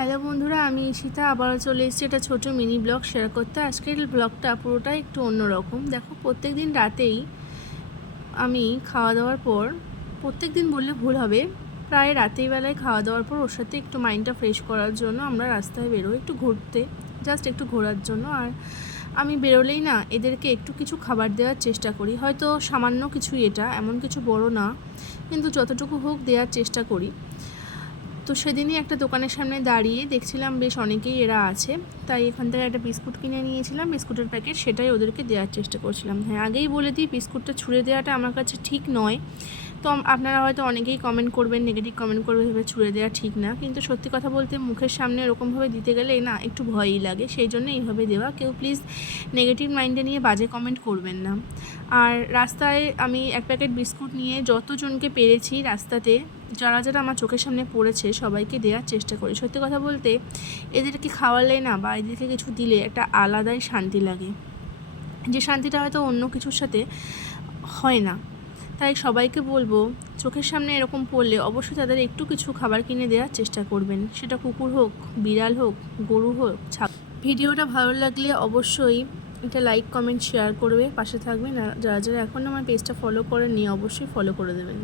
Hello বন্ধুরা, আমি ঈশিতা আবারও চলে এসেছি একটা ছোটো মিনি ব্লগ শেয়ার করতে। আজকের ব্লগটা পুরোটাই একটু অন্যরকম। দেখো, প্রত্যেক দিন রাতেই আমি খাওয়া দাওয়ার পর, প্রত্যেক দিন বললে ভুল হবে, প্রায় রাতের বেলায় খাওয়া দাওয়ার পর ওর সাথে একটু মাইন্ডটা ফ্রেশ করার জন্য আমরা রাস্তায় বেরোই একটু ঘুরতে, জাস্ট একটু ঘোরার জন্য। আর আমি বেরোলেই না এদেরকে একটু কিছু খাবার দেওয়ার চেষ্টা করি। হয়তো সামান্য কিছু, এটা এমন কিছু বড় না, কিন্তু যতটুকু হোক দেওয়ার চেষ্টা করি। তো সেদিনই একটা দোকানের সামনে দাঁড়িয়ে দেখছিলাম বেশ অনেকেই এরা আছে, তাই এখান থেকে একটা বিস্কুট কিনে নিয়েছিলাম, বিস্কুটের প্যাকেট, সেটাই ওদেরকে দেওয়ার চেষ্টা করছিলাম। হ্যাঁ, আগেই বলে দিই, বিস্কুটটা ছুঁড়ে দেওয়াটা আমার কাছে ঠিক নয়। তো আপনারা হয়তো অনেকেই কমেন্ট করবেন, নেগেটিভ কমেন্ট করবে, ভেবে ছুঁড়ে দেওয়া ঠিক না, কিন্তু সত্যি কথা বলতে মুখের সামনে এরকমভাবে দিতে গেলে না একটু ভয়ই লাগে, সেই জন্য এইভাবে দেওয়া। কেউ প্লিজ নেগেটিভ মাইন্ডে নিয়ে বাজে কমেন্ট করবেন না। আর রাস্তায় আমি এক প্যাকেট বিস্কুট নিয়ে যতজনকে পেরেছি রাস্তাতে, যারা যারা আমার চোখের সামনে পড়েছে, সবাইকে দেওয়ার চেষ্টা করি। সত্যি কথা বলতে এদেরকে খাওয়ালে না বা এদেরকে কিছু দিলে একটা আলাদাই শান্তি লাগে, যে শান্তিটা হয়তো অন্য কিছুর সাথে হয় না। তাই সবাইকে বলবো, চোখের সামনে এরকম পড়লে অবশ্যই তাদের একটু কিছু খাবার কিনে দেওয়ার চেষ্টা করবেন, সেটা কুকুর হোক, বিড়াল হোক, গরু হোক, ছাগল। ভিডিওটা ভালো লাগলে অবশ্যই এটা লাইক, কমেন্ট, শেয়ার করবে, পাশে থাকবেন। আর যারা যারা এখন আমার পেজটা ফলো করেননি অবশ্যই ফলো করে দেবেন।